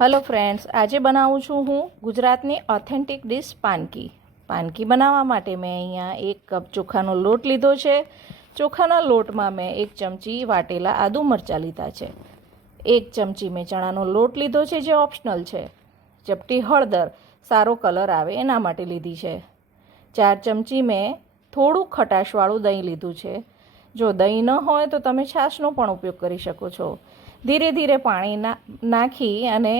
Hello friends, આજે બનાવું છું હું ગુજરાતની ઓથેન્ટિક ડિશ પાનકી. પાનકી બનાવવા માટે મેં અહીંયા 1 કપ ચોખાનો લોટ લીધો છે. ચોખાના લોટમાં મેં 1 ચમચી વાટેલા આદુ મરચાં લીધા છે. 1 ચમચી મેં ચણાનો લોટ લીધો છે, જે ઓપ્શનલ છે. ચપટી હળદર, સારો કલર આવે એના માટે લીધી છે. 4 ચમચી મેં થોડું ખટાશવાળું દહીં લીધું છે. જો દહીં ન હોય તો તમે છાશનો પણ ઉપયોગ કરી શકો છો. ધીરે ધીરે પાણી નાખી અને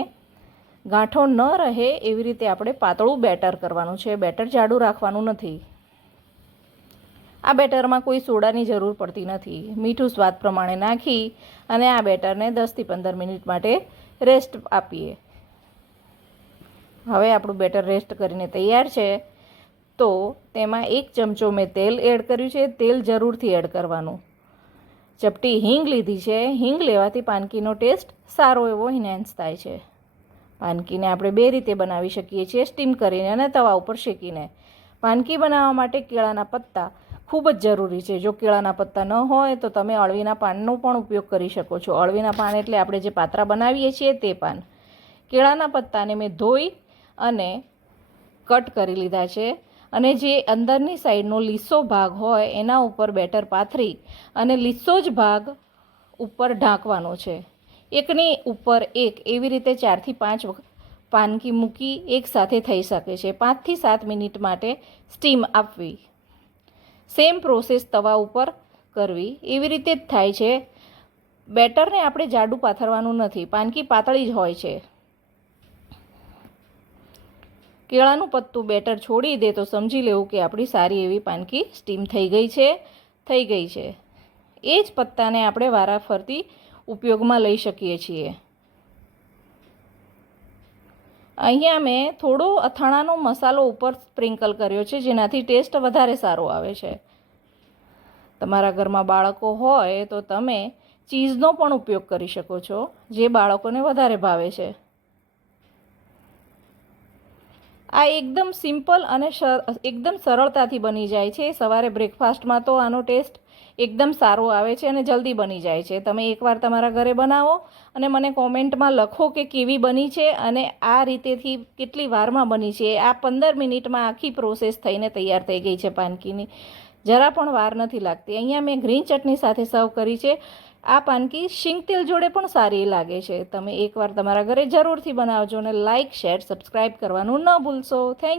ગાંઠો ન રહે એવી રીતે આપણે પાતળું બેટર કરવાનું છે. બેટર જાડું રાખવાનું નથી. આ બેટરમાં કોઈ સોડાની જરૂર પડતી નથી. મીઠું સ્વાદ પ્રમાણે નાખી અને આ બેટરને 10થી 15 મિનિટ માટે રેસ્ટ આપીએ. હવે આપણું બેટર રેસ્ટ કરીને તૈયાર છે. તો તેમાં 1 ચમચો મેં તેલ એડ કર્યું છે. તેલ જરૂરથી એડ કરવાનું. ચપટી હિંગ લીધી છે. હિંગ લેવાથી પાનકીનો ટેસ્ટ સારો એવો ઇન્હેન્સ થાય છે. પાનકીને આપણે 2 રીતે બનાવી શકીએ છીએ, સ્ટીમ કરીને અને તવા ઉપર શેકીને. પાનકી બનાવવા માટે કેળાના પત્તા ખૂબ જ જરૂરી છે. જો કેળાના પત્તા ન હોય તો તમે અળવીના પાનનો પણ ઉપયોગ કરી શકો છો. અળવીના પાન એટલે આપણે જે પાત્રા બનાવીએ છીએ તે પાન. કેળાના પત્તાને મેં ધોઈ અને કટ કરી લીધા છે અને જે અંદરની સાઈડનો લીસો ભાગ હોય એના ઉપર બેટર પાથરી અને લીસો જ ભાગ ઉપર ઢાંકવાનો છે. એકની ઉપર એક એવી રીતે 4થી 5 પાનકી મૂકી એકસાથે થઈ શકે છે. 5થી 7 મિનિટ માટે સ્ટીમ આપવી. સેમ પ્રોસેસ તવા ઉપર કરવી. એવી રીતે જ થાય છે. બેટરને આપણે જાડું પાથરવાનું નથી. પાનકી પાતળી જ હોય છે. કેળાનું પત્તું બેટર છોડી દે તો સમજી લેવું કે આપણી સારી એવી પાનકી સ્ટીમ થઈ ગઈ છે. એ જ પત્તાને આપણે વારાફરતી ઉપયોગમાં લઈ શકીએ છીએ. અહીંયા મેં થોડો અથાણાનો મસાલો ઉપર સ્પ્રિંકલ કર્યો છે, જેનાથી ટેસ્ટ વધારે સારો આવે છે. તમારા ઘરમાં બાળકો હોય તો તમે ચીઝનો પણ ઉપયોગ કરી શકો છો, જે બાળકોને વધારે ભાવે છે. આ એકદમ સિમ્પલ અને એકદમ સરળતાથી બની જાય છે. સવારે બ્રેકફાસ્ટમાં તો આનો ટેસ્ટ એકદમ સારો આવે છે અને જલ્દી બની જાય છે. તમે એકવાર તમારા ઘરે બનાવો અને મને કોમેન્ટમાં લખો કે કેવી બની છે અને આ રીતેથી કેટલી વારમાં બની છે. આ 15 મિનિટમાં આખી પ્રોસેસ થઈને તૈયાર થઈ ગઈ છે પાનકીની. જરા પણ વાર નથી લાગતી. અહીંયા મેં ગ્રીન ચટણી સાથે સર્વ કરી છે. આ પાનકી શીંગ તેલ જોડે પણ સારી લાગે છે. તમે એકવાર તમારા ઘરે જરૂરથી બનાવજો અને લાઇક, શેર, સબસ્ક્રાઈબ કરવાનું ન ભૂલશો. Thank you.